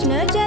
Krishna